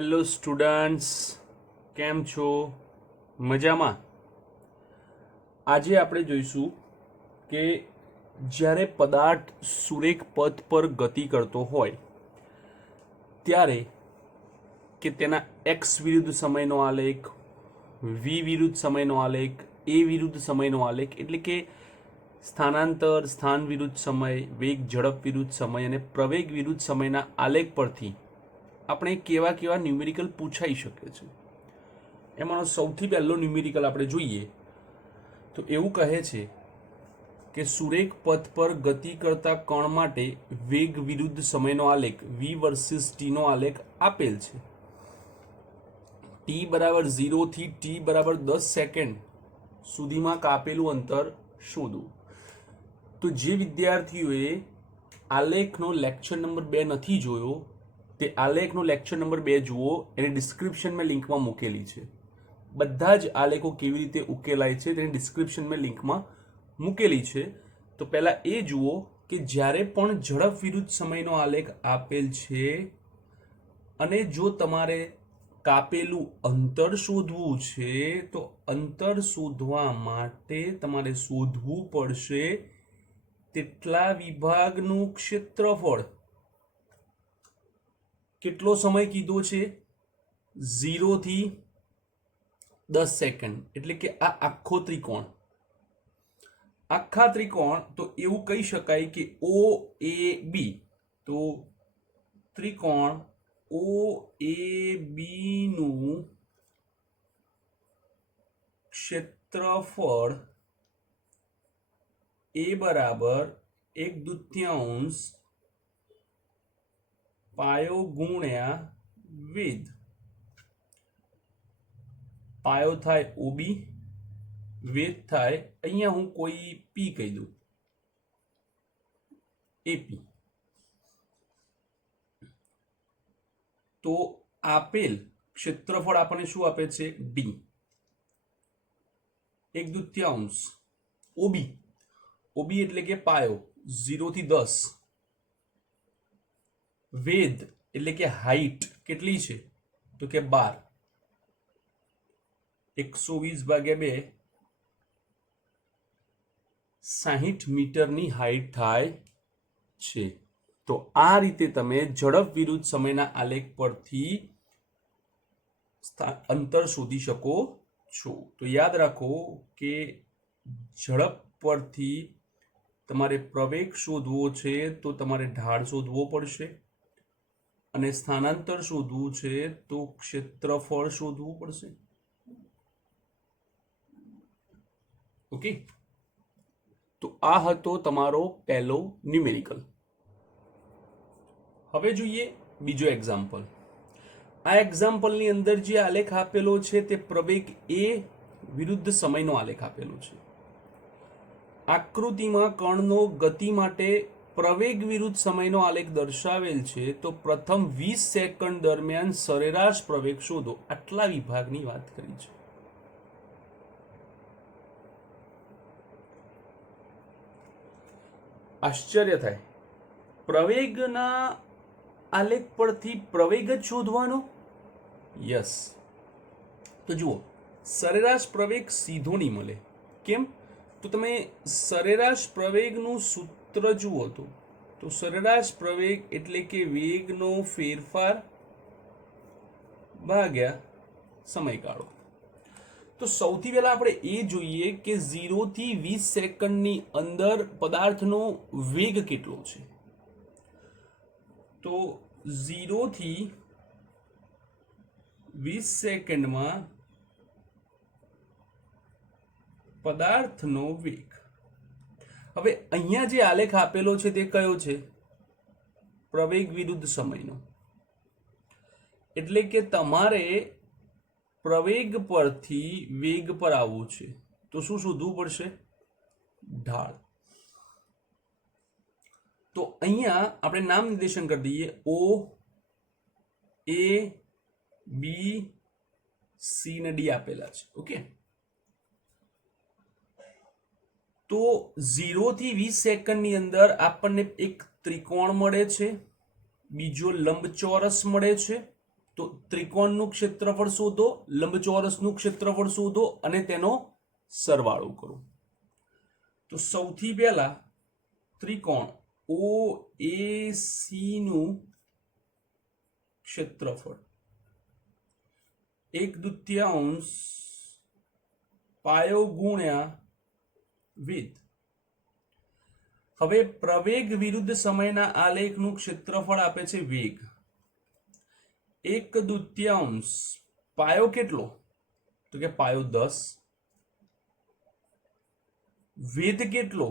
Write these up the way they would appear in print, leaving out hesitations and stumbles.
Hello students, કેમ છો? મજામાં? આજે આપણે જોઈશું કે જ્યારે પદાર્થ સુરેખ પથ પર ગતિ કરતો હોય ત્યારે કે તેના એક્સ વિરુદ્ધ સમયનો આલેખ, વી વિરુદ્ધ સમયનો આલેખ, એ વિરુદ્ધ સમયનો આલેખ એટલે કે સ્થાનાંતર, સ્થાન વિરુદ્ધ સમય, વેગ ઝડપ વિરુદ્ધ સમય અને પ્રવેગ વિરુદ્ધ સમયના આલેખ પરથી આપણે કેવા કેવા ન્યુમેરિકલ પૂછાઈ શકે છે. એમાંનો સૌથી પહેલો ન્યુમેરિકલ આપણે જોઈએ તો એવું કહે છે કે સુરેખ પથ પર ગતિ કરતા કણ માટે વેગ વિરુદ્ધ સમયનો આલેખ v વર્સિસ t નો આલેખ આપેલ છે. t બરાબર 0 થી t બરાબર 10 સેકન્ડ સુધીમાં કાપેલું અંતર શોધો. તો જે વિદ્યાર્થીઓએ આલેખનો લેક્ચર નંબર 2 નથી જોયો તે આલેખનો લેક્ચર નંબર 2 જુઓ, એની ડિસ્ક્રિપ્શનમાં લિંકમાં મૂકેલી છે. બધા જ આલેખો કેવી રીતે ઉકેલાય છે તેની ડિસ્ક્રિપ્શનમાં લિંકમાં મૂકેલી છે. તો પહેલા એ જુઓ કે જ્યારે પણ ઝડપ વિરુદ્ધ સમયનો આલેખ આપેલ છે અને જો તમારે કાપેલું અંતર શોધવું છે તો અંતર શોધવા માટે તમારે શોધવું પડશે તેટલા વિભાગનું ક્ષેત્રફળ. કેટલો સમય કીધો છે? 0 થી 10 સેકન્ડ એટલે કે આ આખો ત્રિકોણ. આખા ત્રિકોણ તો એવું કહી શકાય કે OAB, તો ત્રિકોણ OAB નું ક્ષેત્રફળ A બરાબર 1/2 પાયો ગુણ્યા વેધ. પાયો થાય OB, વેધ થાય અહીંયા હું કોઈ P કહી દઉં, AP. તો આપેલ ક્ષેત્રફળ આપણને શું આપે છે? D. 1/2 OB. OB એટલે કે પાયો 0 થી 10. વેધ એટલે કે હાઈટ કેટલી છે? તો કે 12. 120/2 60 મીટરની હાઈટ થાય છે. તો આ રીતે તમે ઝડપ વિરુદ્ધ સમયના આલેખ પરથી અંતર શોધી શકો છો. તો યાદ રાખો કે ઝડપ પરથી તમારે પ્રવેગ શોધવો છે તો તમારે ઢાળ શોધવો પડશે અને સ્થાનાંતર શોધવું છે તો ક્ષેત્રફળ શોધવું પડશે. ઓકે, તો આ હતો તમારો પહેલો ન્યુમેરિકલ. હવે જોઈએ બીજો એક્ઝામ્પલ. આ એક્ઝામ્પલની અંદર જે આલેખ આપેલો છે તે પ્રવેગ a વિરુદ્ધ સમયનો આલેખ આપેલો છે. આકૃતિમાં કણનો ગતિ માટે પ્રવેગ વિરુદ્ધ સમયનો આલેખ દર્શાવેલ છે. તો પ્રથમ 20 સેકન્ડ દરમિયાન સરેરાશ પ્રવેગ શોધો. આટલા વિભાગની વાત કરી છે. આશ્ચર્ય થાય, પ્રવેગના આલેખ પરથી પ્રવેગ જ શોધવાનો? યસ. તો જુઓ, સરેરાશ પ્રવેગ સીધો નહીં મળે. કેમ? તો તમે સરેરાશ પ્રવેગનું સૂત્ર જુઓ તો સરેરાશ પ્રવેગ એટલે કે વેગનો ફેરફાર ભાગ્યા સમયગાળો. તો સૌથી પહેલા આપણે એ જોઈએ કે 0 થી 20 સેકન્ડની અંદર પદાર્થનો વેગ કેટલો છે. તો 0 થી 20 સેકન્ડમાં પદાર્થનો વેગ. હવે અહીંયા જે આલેખ આપેલો છે તે કયો છે? પ્રવેગ વિરુદ્ધ સમયનો. એટલે કે તમારે પ્રવેગ પરથી વેગ પર આવવું છે તો શું શોધવું પડશે? ઢાળ. તો અહીંયા આપણે નામ નિર્દેશન કરી દઈએ. O, A, B, C ને D આપેલા છે. ઓકે, તો 0 થી 20 સેકન્ડની અંદર આપણને એક ત્રિકોણ મળે છે, બીજો લંબચોરસ મળે છે. તો ત્રિકોણનું ક્ષેત્રફળ શોધો, લંબચોરસનું ક્ષેત્રફળ શોધો અને તેનો સરવાળો કરો. તો સૌથી પહેલા ત્રિકોણ OAC નું ક્ષેત્રફળ 1/2 પાયો ગુણ્યા વેધ. હવે પ્રવેગ વિરુદ્ધ સમયના આલેખનું ક્ષેત્રફળ આપે છે વેગ. 1/2 પાયો કેટલો? તો કે પાયો 10. વેધ કેટલો?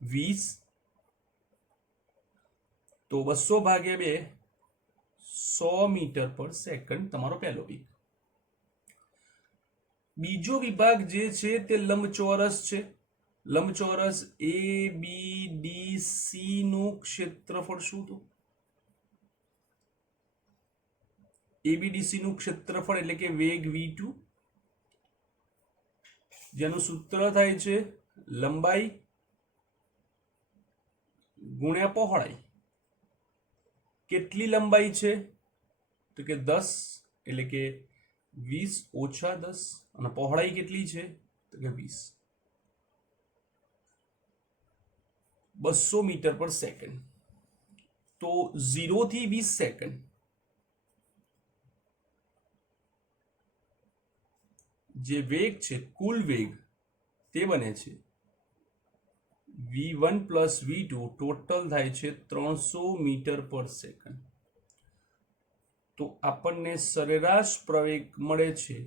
20. તો 200 ભાગ્યા 2 100 મીટર પર સેકન્ડ તમારો પહેલો વેગ. બીજો વિભાગ જે છે તે લંબચોરસ છે. લંબચોરસ ABDC નું ક્ષેત્રફળ શોધો. ABDC નું ક્ષેત્રફળ એટલે કે વેગ V2, જેનું સૂત્ર થાય છે લંબાઈ ગુણ્યા પહોળાઈ. કેટલી લંબાઈ છે? તો કે 10 એટલે કે 20 ઓછા 10. અને પહોળાઈ કેટલી છે? તો કે 20. 200 મીટર પર સેકન્ડ. તો 0 થી 20 સેકન્ડ જે વેગ છે, કુલ વેગ તે બને છે V1 પ્લસ V2, ટોટલ થાય છે 300 મીટર પર સેકન્ડ. તો આપણને સરેરાશ પ્રવેગ મળે છે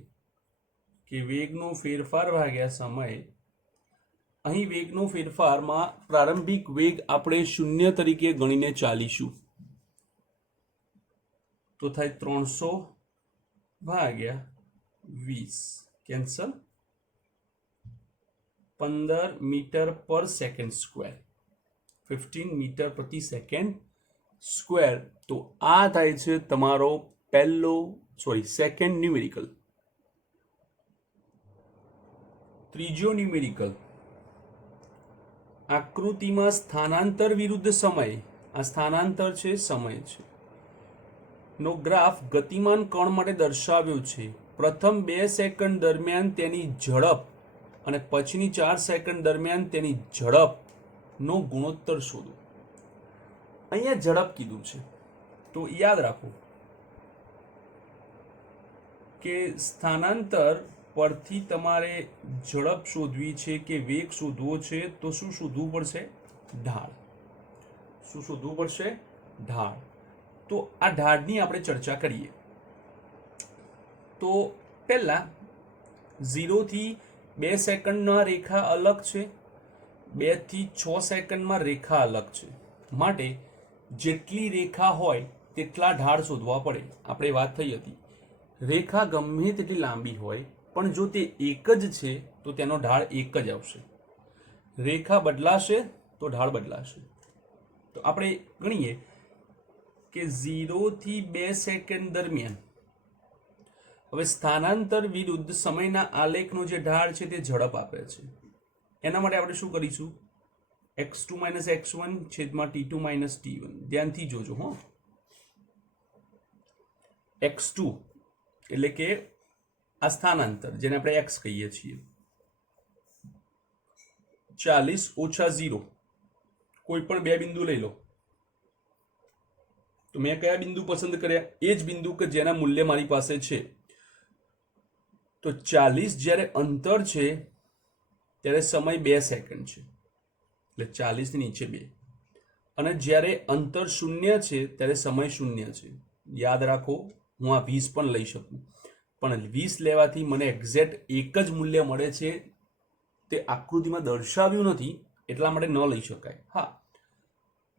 કે વેગનો ફેરફાર ભાગ્યા સમય. અહીં વેગનો ફેરફારમાં પ્રારંભિક વેગ આપણે 0 તરીકે ગણીને ચાલીશું. તો થાય 300 ભાગ્યા 20. કેન્સલ. 15 મીટર પર સેકન્ડ સ્ક્વેર, 15 મીટર પ્રતિ સેકન્ડ સ્ક્વેર. તો આ થાય છે તમારો સેકન્ડ ન્યુમેરિકલ. ત્રીજો ન્યુમેરિકલ, આકૃતિમાં સ્થાનાંતર વિરુદ્ધ સમય, આ સ્થાનાંતર છે, સમય છે, નો ગ્રાફ ગતિમાન કણ માટે દર્શાવ્યો છે. પ્રથમ 2 સેકન્ડ દરમિયાન તેની ઝડપ અને પછીની 4 સેકન્ડ દરમિયાન તેની ઝડપનો ગુણોત્તર શોધો. અહીંયા ઝડપ કીધું છે, તો યાદ રાખો કે સ્થાનાંતર પરથી તમારે ઝડપ શોધવી છે કે વેગ શોધવો છે, તો શું શોધવું પડશે? ઢાળ. શું શોધવું પડશે? ઢાળ. તો આ ઢાળની આપણે ચર્ચા કરીએ. તો પહેલા 0 થી 2 સેકન્ડના રેખા અલગ છે, 2 થી 6 સેકન્ડમાં રેખા અલગ છે. માટે જેટલી રેખા હોય તેટલા ઢાળ શોધવા પડે. આપણે વાત થઈ હતી, રેખા ગમે તેટલી લાંબી હોય પણ જો તે એક જ છે તો તેનો ઢાળ એક જ આવશે. રેખા બદલાશે તો ઢાળ બદલાશે. તો આપણે ગણીએ કે 0 થી 2 સેકન્ડ દરમિયાન, હવે સ્થાનાંતર વિરુદ્ધ સમયના આલેખનો જે ઢાળ છે તે ઝડપ આપે છે. એના માટે આપણે શું કરીશું? x2 - x1 છેદમાં t2 - t1. ધ્યાનથી જોજો હો. x2 એટલે કે આ સ્થાનાંતર, જેને આપણે x કહીએ છીએ, 40 ઓછા 0. કોઈ પણ 2 બિંદુ લઈ લો. તો મેં કયા બિંદુ પસંદ કર્યા? એ જ બિંદુ કે જેના મૂલ્ય મારી પાસે છે. તો 40 જ્યારે અંતર છે ત્યારે સમય 2 સેકન્ડ છે, એટલે 40 ની નીચે 2. અને જ્યારે અંતર 0 છે ત્યારે સમય 0 છે. યાદ રાખો, હું આ 20 પણ લઈ શકું, પણ 20 લેવાથી મને એક્ઝેક્ટ એક જ મૂલ્ય મળે છે. તે આકૃતિમાં દર્શાવ્યું નથી એટલા માટે ન લઈ શકાય. હા,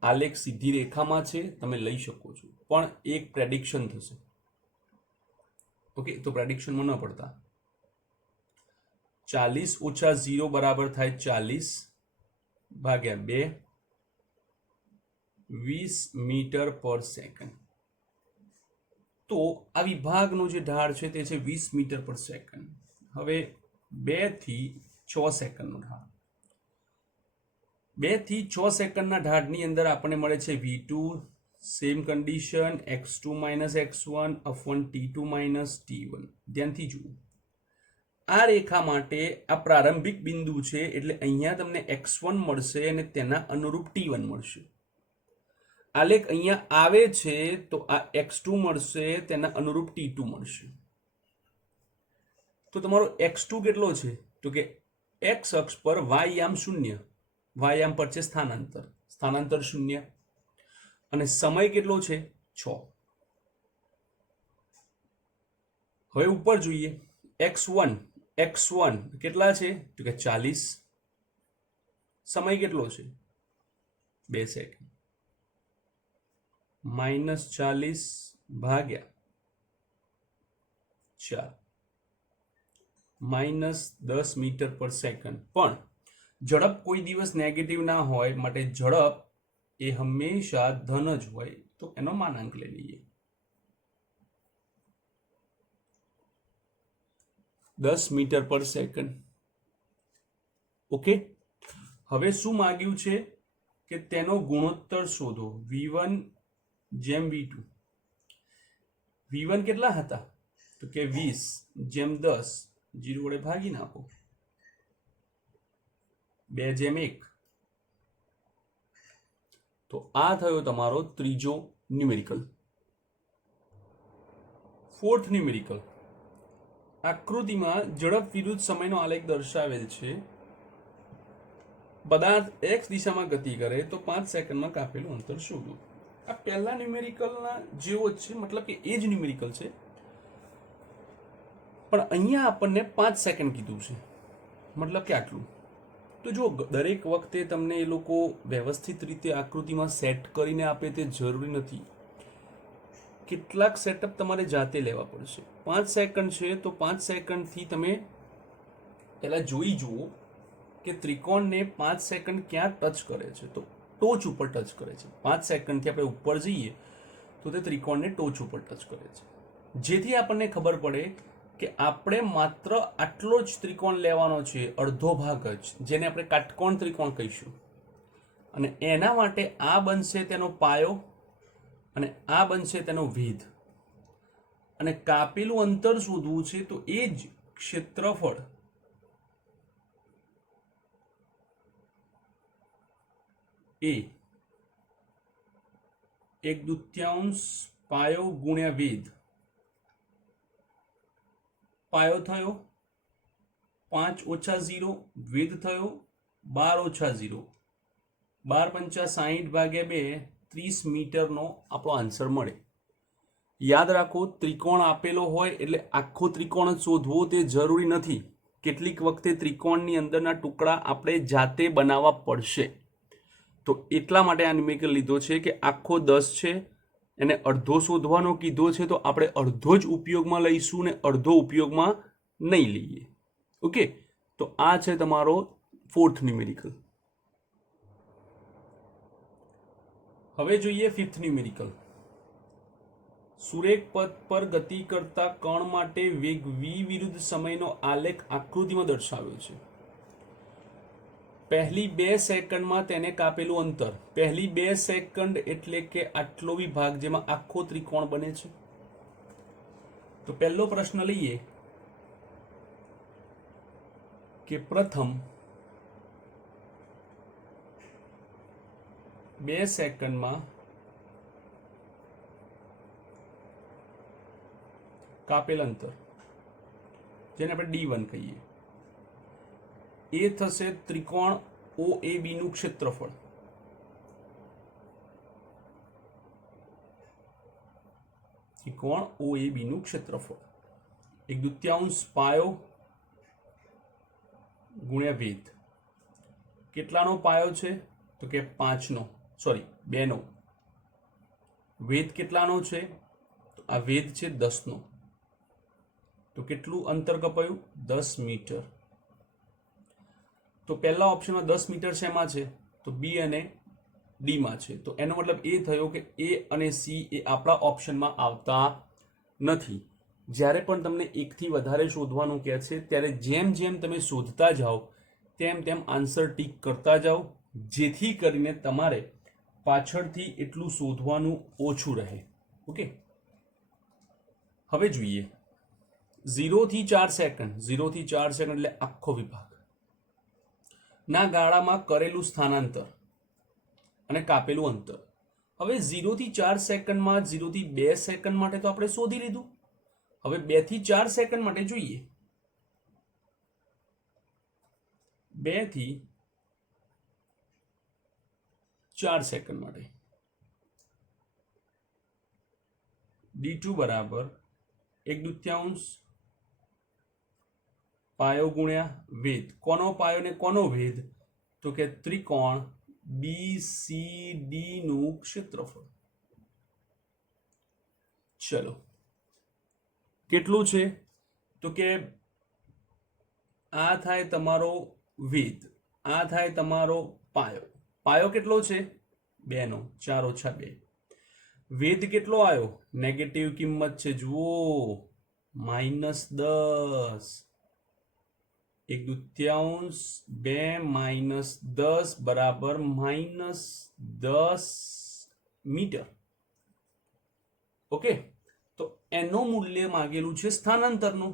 આલેખ સીધી રેખામાં છે, તમે લઈ શકો છો, પણ એક પ્રેડિક્શન થશે. ઓકે, તો પ્રેડિક્શનમાં ન પડતા. 40 ઓછા 0 બરાબર થાય 40 ભાગ્યા 2, 20 મીટર પર સેકન્ડ. તો આ વિભાગનો જે ઢાળ છે તે છે 20 મીટર પર સેકન્ડ. હવે 2 થી 6 સેકન્ડનો ઢાળ. 2 થી 6 સેકન્ડના ઢાળની અંદર આપણને મળે છે V2 same condition x2 minus x1 upon t2 minus t1. ધ્યાનથી જુઓ, આ રેખા માટે આ પ્રારંભિક બિંદુ છે એટલે અહીંયા તમને x1 મળશે અને તેના અનુરૂપ t1 મળશે. આલેખ અહીંયા આવે છે તો આ x2 મળશે, તેના અનુરૂપ t2 મળશે. તો તમારો x2 કેટલો છે? તો કે x અક્ષ પર y યામ 0, y યામ પર છે સ્થાનાંતર, સ્થાનાંતર 0, અને સમય કેટલો છે? 6. હવે ઉપર જોઈએ, x1 કેટલા છે? તો કે 40. સમય કેટલો છે? 2 સેકન્ડ. -40 ભાગ્યા 4 -10 મીટર પર સેકન્ડ. પણ ઝડપ કોઈ દિવસ નેગેટિવ ના હોય, માટે ઝડપ એ હંમેશા ધન જ હોય. તો એનો માનાંક લઈ લઈએ, 10 મીટર પર સેકન્ડ. ઓકે, હવે શું માંગ્યું છે કે તેનો ગુણોત્તર શોધો, v1 જેમ v2. v1 કેટલા હતા? તો કે 20 જેમ 10, 0 વડે ભાગી નાખો, 2 જેમ 1. તો આ થયો તમારો ત્રીજો ન્યુમેરિકલ. ફોર્થ ન્યુમેરિકલ, આકૃતિમાં ઝડપ વિરુદ્ધ સમયનો આલેખ દર્શાવેલ છે. પદાર્થ x દિશામાં ગતિ કરે તો 5 સેકન્ડમાં કાપેલું અંતર શોધો. આ પહેલા ન્યુમેરિકલના જેવો જ છે, મતલબ કે એ જ ન્યુમેરિકલ છે, પણ અહીંયા આપણને 5 સેકન્ડ કીધું છે, મતલબ કે આટલું. તો જો દરેક વખતે તમને એ લોકો વ્યવસ્થિત રીતે આકૃતિમાં સેટ કરીને આપે તે જરૂરી નથી. કેટલાક સેટઅપ તમારે જાતે લેવા પડશે. 5 સેકન્ડ છે તો 5 સેકન્ડથી તમે પહેલાં જોઈ જુઓ કે ત્રિકોણને 5 સેકન્ડ ક્યાં ટચ કરે છે. તો ટોચ ઉપર ટચ કરે છે. 5 સેકન્ડથી આપણે ઉપર જઈએ તો તે ત્રિકોણને ટોચ ઉપર ટચ કરે છે, જેથી આપણને ખબર પડે કે આપણે માત્ર આટલો જ ત્રિકોણ લેવાનો છે, અડધો ભાગ જ, જેને આપણે કાટકોણ ત્રિકોણ કહીશું. અને એના માટે આ બનશે તેનો પાયો અને આ બનશે તેનો વેધ. અને કાપેલું અંતર શોધવું છે તો એ જ ક્ષેત્રફળ એ 1/2 પાયો ગુણ્યા વેધ. પાયો થયો 5 ઓછા 0, વેધ થયો 12 ઓછા 0, 12 × 60 ભાગ્યા 2, 30 મીટરનો આપણો આન્સર મળે. યાદ રાખો, ત્રિકોણ આપેલો હોય એટલે આખો ત્રિકોણ જ શોધવો તે જરૂરી નથી. કેટલીક વખતે ત્રિકોણની અંદરના ટુકડા આપણે જાતે બનાવવા પડશે. તો એટલા માટે આ ન્યુમેરિકલ લીધો છે કે આખો 10 છે, એને અડધો શોધવાનો કીધો છે, તો આપણે અડધો જ ઉપયોગમાં લઈશું ને અડધો ઉપયોગમાં નહીં લઈએ. ઓકે, તો આ છે તમારો ફોર્થ ન્યુમેરિકલ. હવે જોઈએ ફિફ્થ ન્યુમેરિકલ. સુરેખ પથ પર ગતિ કરતા કણ માટે વેગ v વિરુદ્ધ સમયનો આલેખ આકૃતિમાં દર્શાવ્યો છે. પહેલી 2 સેકન્ડમાં તેને કાપેલું અંતર. પહેલી 2 સેકન્ડ એટલે કે આટલો વિભાગ જેમાં આખો ત્રિકોણ બને છે. તો પહેલો પ્રશ્ન લઈએ કે પ્રથમ 2 સેકન્ડમાં કાપેલ અંતર, જેને આપણે d1 કહીએ, એ થશે ત્રિકોણ OAB નું ક્ષેત્રફળ. ત્રિકોણ OAB નું ક્ષેત્રફળ 1/2 પાયો ગુણ્યા વેધ. કેટલાનો પાયો છે? તો કે 2નો. વેધ કેટલાનો છે? તો આ વેધ છે 10નો. તો કેટલું અંતર કપાયું? 10 મીટર. તો પહેલા ઓપ્શનમાં 10 મીટર શેમાં છે? તો બી અને ડી માં છે. તો એનો મતલબ એ થયો કે એ અને સી એ આપણા ઓપ્શનમાં આવતા નથી. જ્યારે પણ તમને એકથી વધારે શોધવાનું કહે છે ત્યારે જેમ જેમ તમે શોધતા જાઓ તેમ તેમ આન્સર ટીક કરતા જાઓ, જેથી કરીને તમારે પાછળથી એટલું શોધવાનું ઓછું રહે. ઓકે, હવે જોઈએ 0 થી 4 સેકન્ડ, 0 થી 4 સેકન્ડ એટલે આખો વિભાગ ના ગાળામાં કરેલું સ્થાનાંતર અને કાપેલું અંતર. હવે 0 થી 4 સેકન્ડમાં 0 થી 2 સેકન્ડ માટે તો આપણે શોધી લીધું. હવે 2 થી 4 સેકન્ડ માટે જોઈએ. 2 થી 4 સેકન્ડ માટે d2 બરાબર 1/2 પાયો ગુણ્યા વેધ. કોનો પાયો ને કોનો વેધ? તો કે ત્રિકોણ BCD નું ક્ષેત્રફળ. ચલો, કેટલું છે? તો કે આ થાય તમારો વેધ, આ થાય તમારો પાયો. પાયો કેટલો છે? 2 નો 4 - 2. વેધ કેટલો આવ્યો? નેગેટિવ કિંમત છે, જુઓ, -10. 1/2 2 - 10 બરાબર -10 મીટર. ઓકે, તો એનું મૂલ્ય માંગેલું છે સ્થાનાંતરનું.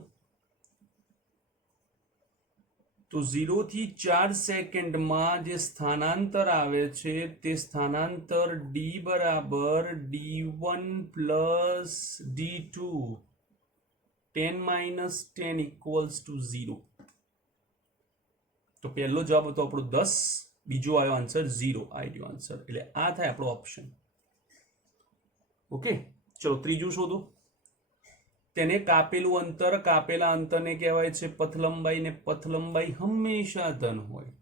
તો 0 થી 4 સેકન્ડમાં જે સ્થાનાંતર આવે છે તે સ્થાનાંતર d બરાબર d1 પ્લસ d2 10 - 10 = 0. તો પહેલો જવાબ હતો આપણો 10, બીજો આવ્યો આન્સર 0. આવ્યો આન્સર, એટલે આ થાય આપણો ઓપ્શન. ઓકે, ચલો ત્રીજું શોધો. તેને કાપેલું અંતર, કાપેલા અંતરને કહેવાય છે પથ લંબાઈ, ને પથ લંબાઈ હંમેશા ધન હોય.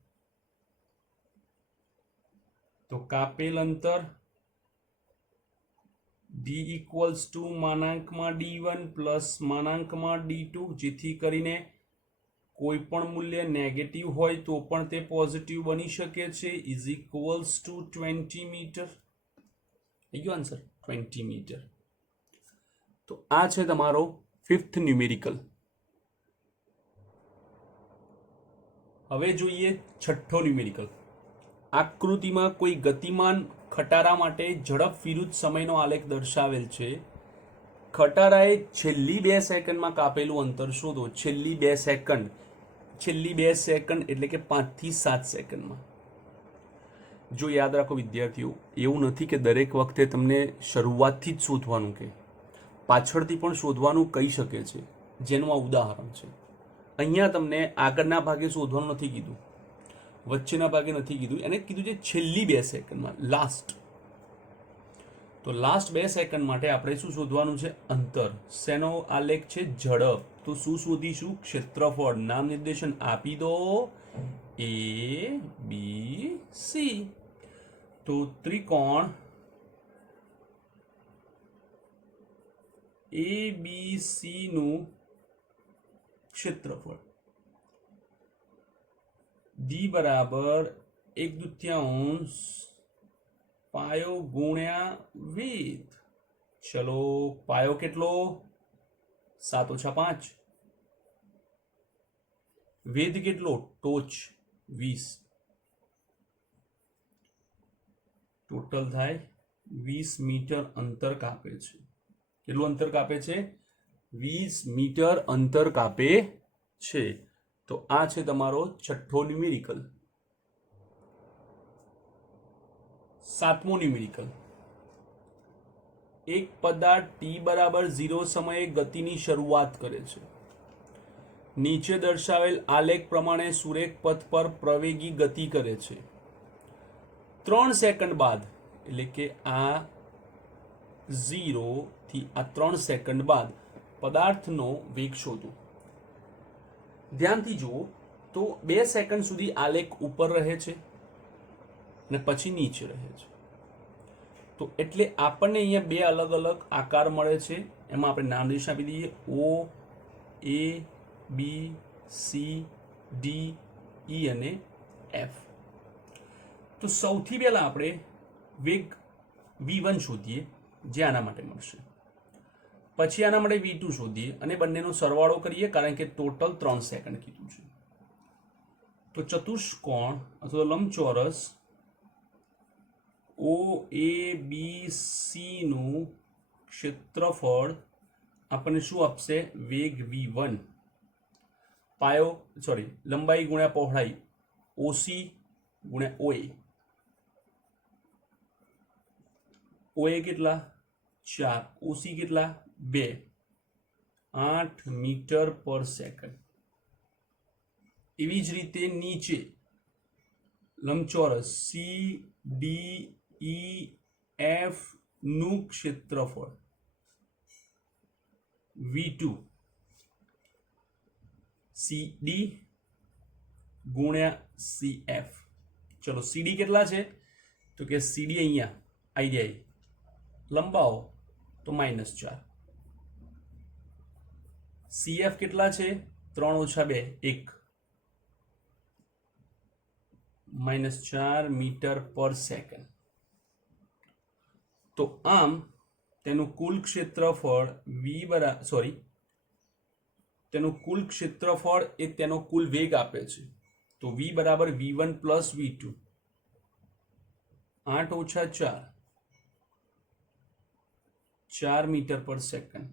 તો કાપેલ અંતર d = d1 પ્લસ d2, જેથી કરીને કોઈ પણ મૂલ્ય નેગેટિવ હોય તો પણ તે પોઝિટિવ બની શકે છે, =20 મીટર. આવ્યો આન્સર 20 મીટર. તો આ છે તમારો 5th ન્યુમેરિકલ. હવે જોઈએ 6થો ન્યુમેરિકલ. આકૃતિમાં કોઈ ગતિમાન ખટારા માટે ઝડપ વિરુદ્ધ સમયનો આલેખ દર્શાવેલ છે. ખટારાએ છેલ્લી 2 સેકન્ડમાં કાપેલું અંતર શોધો. છેલ્લી 2 સેકન્ડ, છેલ્લી 2 સેકન્ડ એટલે કે 5 થી 7 સેકન્ડમાં. જો યાદ રાખો વિદ્યાર્થીઓ, એવું નથી કે દરેક વખતે તમને શરૂઆતથી જ શોધવાનું કે પાછળથી પણ શોધવાનું કહી શકે છે, જેનું આ ઉદાહરણ છે. અહીંયા તમને આગળના ભાગે શોધવાનું નથી કીધું, વચ્ચેના ભાગે નથી કીધું, એને કીધું છે છેલ્લી 2 સેકન્ડમાં, લાસ્ટ. તો લાસ્ટ 2 સેકન્ડ માટે આપણે શું શોધવાનું છે? અંતર. શેનો આલેખ છે? ઝડપ. તો શું શોધીશું? ક્ષેત્રફળ. નામ નિર્દેશન આપી દો, ABC. તો ત્રિકોણ ABC નું ક્ષેત્રફળ d બરાબર 1/2 પાયો ગુણ્યા વેધ. ચલો, પાયો કેટલો? 7 - 5. વેધ કેટલો? ટોચ 20. ટોટલ થાય 20 મીટર અંતર કાપે છે. કેટલું અંતર કાપે છે? 20 મીટર અંતર કાપે છે. તો આ છે તમારો 6થો ન્યુમેરિકલ. 7મો ન્યુમેરિકલ. એક પદાર્થ t બરાબર 0 સમયે ગતિની શરૂઆત કરે છે. નીચે દર્શાવેલ આલેખ પ્રમાણે સુરેખ પથ પર પ્રવેગી ગતિ કરે છે. 3 સેકન્ડ બાદ, એટલે કે આ 0 થી આ 3 સેકન્ડ બાદ પદાર્થનો વેગ શોધો. ધ્યાનથી જુઓ તો 2 સેકન્ડ સુધી આલેખ ઉપર રહે છે ને પછી નીચે રહે છે. તો એટલે આપણને અહીંયા 2 અલગ અલગ આકાર મળે છે. એમાં આપણે નામ નિર્દેશન આપી દઈએ, O, A, B, C, D, E અને F. તો સૌથી પહેલા આપણે વેગ v1 શોધીએ, જે આના માટે મળશે. પછી આના માટે v2 શોધીએ અને બંનેનો સરવાળો કરીએ, કારણ કે ટોટલ 3 સેકન્ડ કીધું છે. તો ચતુષ્કોણ અથવા લંબચોરસ ઓ એ બી સી નું ક્ષેત્રફળ આપણને શું આપશે? વેગ v1 પાયો લંબાઈ ગુણ્યા પહોળાઈ ઓસી ગુણ્યા ઓએ કેટલા? 4, ઓસી કેટલા? 2, 8 મીટર પર સેકન્ડ. એવી જ રીતે નીચે લંબચોરસ સી ડી ઈ એફ નું ક્ષેત્રફળ v2 સીડી ગુણ્યા સીએફ. ચલો સીડી કેટલા છે? તો કે સીડી અહીંયા આવી જાય, લંબાવો તો -4. સીએફ કેટલા છે? 3 ઓછા 2 1, -4 મીટર પર સેકન્ડ. તો આમ તેનું કુલ ક્ષેત્રફળ તેનું કુલ ક્ષેત્રફળ એ તેનો કુલ વેગ આપે છે. તો v બરાબર v1 પ્લસ v2, 8 ઓછા 4, 4 મીટર પર સેકન્ડ.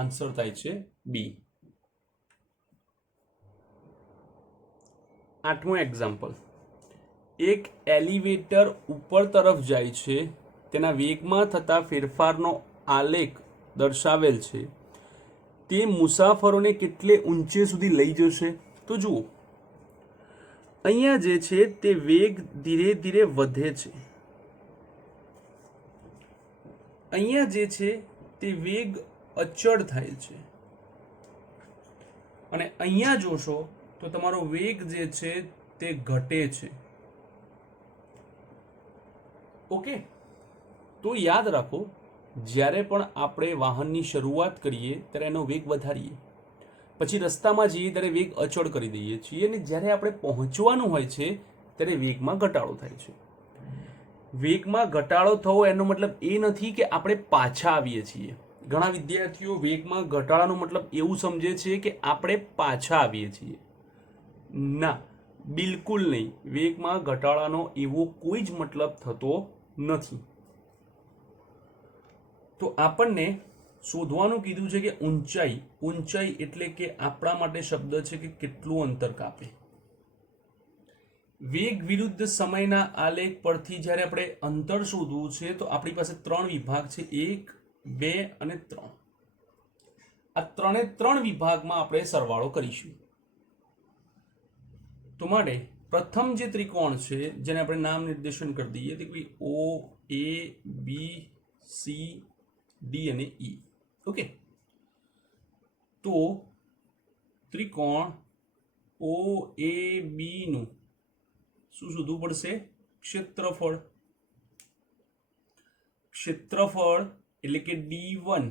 આન્સર થાય છે બી. 8મું એક્ઝામ્પલ. એક એલિવેટર ઉપર તરફ જાય છે, તેના વેગમાં થતા ફેરફારનો આલેખ દર્શાવેલ છે. તે મુસાફરોને કેટલે ઊંચે સુધી લઈ જશે? તો જુઓ, અહીંયા જે છે તે વેગ ધીરે ધીરે વધે છે. અહીંયા જે છે તે વેગ અચળ થાય છે, અને અહીંયા જોશો તો તમારો વેગ જે છે તે ઘટે છે. ઓકે, તો યાદ રાખો, જ્યારે પણ આપણે વાહનની શરૂઆત કરીએ ત્યારે એનો વેગ વધારીએ, પછી રસ્તામાં જઈએ ત્યારે વેગ અચળ કરી દઈએ છીએ, અને જ્યારે આપણે પહોંચવાનું હોય છે ત્યારે વેગમાં ઘટાડો થાય છે. વેગમાં ઘટાડો થવો એનો મતલબ એ નથી કે આપણે પાછા આવીએ છીએ. ઘણા વિદ્યાર્થીઓ વેગમાં ઘટાડાનો મતલબ એવું સમજે છે કે આપણે પાછા આવીએ છીએ. ના, બિલકુલ નહીં. વેગમાં ઘટાડાનો એવો કોઈ જ મતલબ થતો નથી. તો આપણને શોધવાનું કીધું છે કે ઊંચાઈ એટલે કે આપણા માટે શબ્દ છે કે કેટલું અંતર કાપે. વેગ વિરુદ્ધ સમયના આલેખ પરથી જ્યારે આપણે અંતર શોધવું છે તો આપણી પાસે 3 વિભાગ છે, 1, 2 અને 3. આ 3 વિભાગમાં આપણે સરવાળો કરીશું. તો માટે પ્રથમ જે ત્રિકોણ છે જેને આપણે નામ નિર્દેશન કરી દઈએ તો કે ઓ એ બી સી ડી અને ઈ. ઓકે, તો ત્રિકોણ ઓ એ બી નું શું શોધવું પડશે? ક્ષેત્રફળ. ક્ષેત્રફળ એટલે કે d1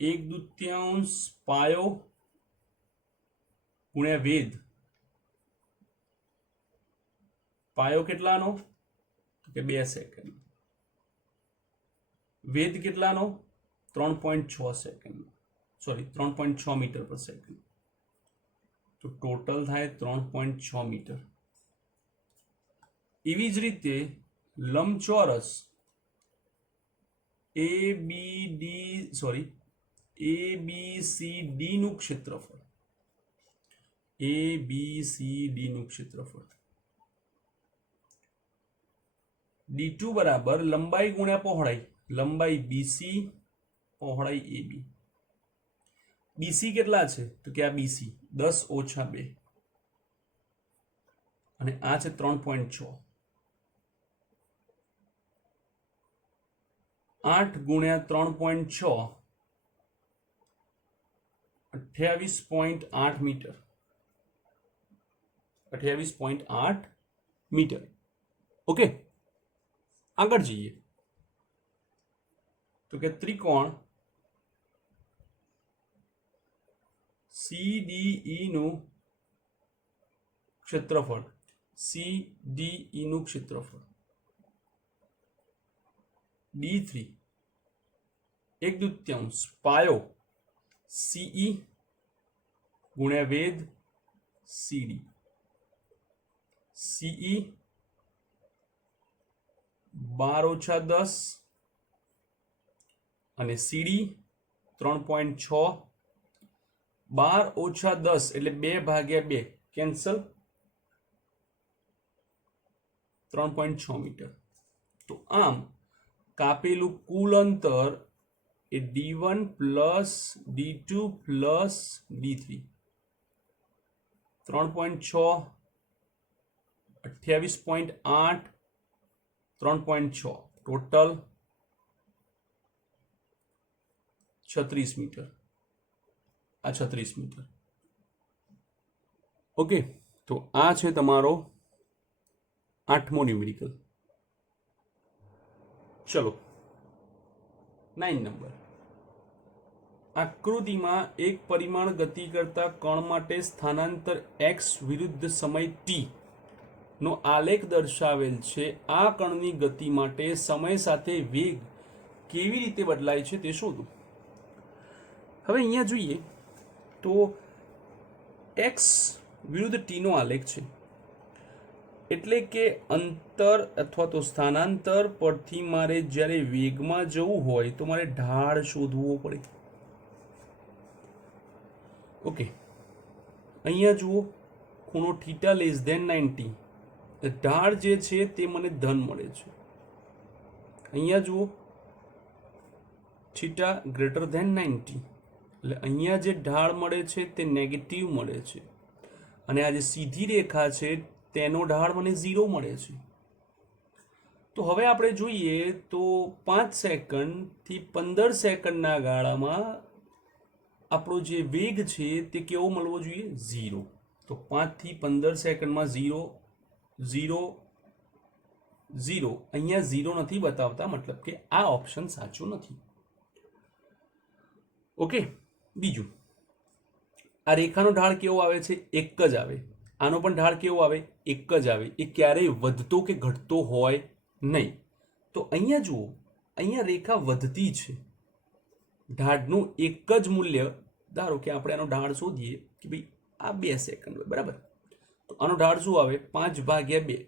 1/2 પાયો ગુણ્યા વેધ. પાયો કેટલાનો? તો કે 2 સેકન્ડ. વેધ કેટલાનો? 3.6 સેકન્ડ, 3.6 મીટર પર સેકન્ડ. તો ટોટલ થાય 3.6 મીટર. એવી જ રીતે લંબચોરસ ABCD નું ક્ષેત્રફળ. ABCD નું ક્ષેત્રફળ D2 બરાબર લંબાઈ ગુણ્યા પહોળાઈ. લંબાઈ BC, પહોળાઈ AB. BC કેટલા છે? તો કે આ BC 10 ઓછા 2, અને આ છે 3.6. 8 ગુણ્યા 3.6 28.8 મીટર. 28.8 મીટર. ઓકે, આગળ જઈએ તો કે ત્રિકોણ CDE નું ક્ષેત્રફળ. CDE નું ક્ષેત્રફળ D3 1/2 પાયો CE ગુણ્યા વેધ CD. CE 12 - 10 અને સીડી 3.6 12 - 10 એટલે 2/2 કેન્સલ 3.6 મીટર. તો આમ કાપેલું કુલ અંતર એ D1 plus D2 plus D3 3.6 28.8 3.6 total 36 metre. આ 36 મીટર. ઓકે, તો આ છે તમારો 8મો ન્યુમેરિકલ. ચલો 9 નંબર. આકૃતિમાં એક પરિમાણ ગતિ કરતા કણ માટે સ્થાનાંતર x વિરુદ્ધ સમય t નો આલેખ દર્શાવેલ છે. આ કણની ગતિ માટે સમય સાથે વેગ કેવી રીતે બદલાય છે તે શોધો. હવે અહીંયા જોઈએ તો x વિરુદ્ધ t નો આલેખ છે, એટલે કે અંતર અથવા તો સ્થાનાંતર પરથી મારે જ્યારે વેગમાં જવું હોય તો મારે ઢાળ શોધવો પડે. ઓકે, અહીંયા જુઓ ખૂણો થીટા <90, ઢાળ જે છે તે મને ધન મળે છે. અહીંયા જુઓ થીટા <90, એટલે અહીંયા જે ઢાળ મળે છે તે નેગેટિવ મળે છે, અને આ જે સીધી રેખા છે તેનો ઢાળ મને 0 મળે છે. તો હવે આપણે જોઈએ તો 5 સેકન્ડથી 15 સેકન્ડના ગાળામાં આપણો જે વેગ છે તે કેવો મળવો જોઈએ? 0. તો 5 થી 15 સેકન્ડમાં 0 0 0. અહીંયા 0 નથી બતાવતા, મતલબ કે આ ઓપ્શન સાચો નથી. ઓકે, બીજું, આ રેખાનો ઢાળ કેવો આવે છે? એક જ આવે. આનો પણ ઢાળ કેવો આવે? એક જ આવે. એ ક્યારેય વધતો કે ઘટતો હોય નહીં. તો અહીંયા જુઓ, અહીંયા રેખા વધતી છે. ઢાળનું એક જ મૂલ્ય, ધારો કે આપણે આનો ઢાળ શોધીએ કે ભાઈ આ 2 સેકન્ડ હોય, બરાબર. તો આનો ઢાળ શું આવે? 5/2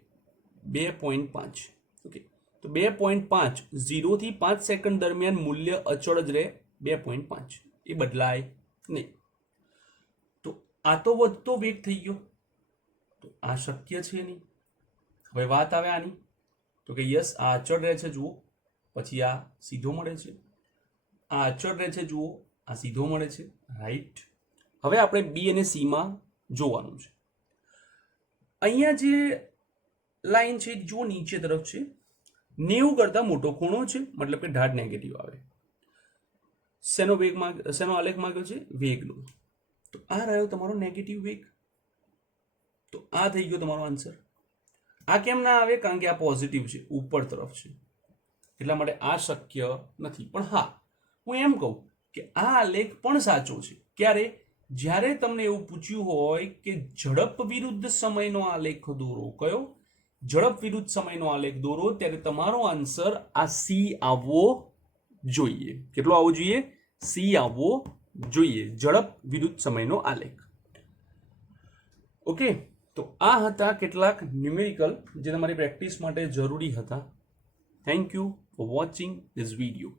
2.5. ઓકે, તો 2.5 0 થી 5 સેકન્ડ દરમિયાન મૂલ્ય અચળ જ રહે 2.5, એ બદલાય નહીં. તો આ તો વધતો વેગ થઈ ગયો, તો આ શક્ય છે નહીં. હવે વાત આવે આની, તો કે યસ આ અચળ રહે છે, જુઓ, પછી આ સીધો મળે છે. આ અચળ રહે છે, જુઓ, આ સીધો મળે છે, રાઈટ. હવે આપણે બી અને સી માં જોવાનું છે. અહીંયા જે લાઈન છે જુઓ નીચે તરફ છે, 90 કરતા મોટો ખૂણો છે, મતલબ કે ઢાળ નેગેટિવ આવે. શેનો આલેખ માંગ્યો છે? વેગનો. તો આ રહ્યો તમારો નેગેટિવ વેગ. તો આ થઈ ગયો તમારો આન્સર. આ કેમ ના આવે? કારણ કે આ પોઝિટિવ છે, ઉપર તરફ છે, એટલા માટે આ શક્ય નથી. પણ હા, હું એમ કહું કે આ આલેખ પણ સાચો છે. ક્યારે? જ્યારે તમને એવું પૂછ્યું હોય કે ઝડપ વિરુદ્ધ સમયનો આલેખ દોરો. કયો? ઝડપ વિરુદ્ધ સમયનો આલેખ દોરો, ત્યારે તમારો આન્સર આ સી આવવો જોઈએ. કેટલો આવવો જોઈએ? સી આવવો જોઈએ, ઝડપ વિરુદ્ધ સમયનો આલેખ. ઓકે, તો આ હતા કેટલાક ન્યુમેરિકલ જે તમારી પ્રેક્ટિસ માટે જરૂરી હતા. Thank you for watching this video.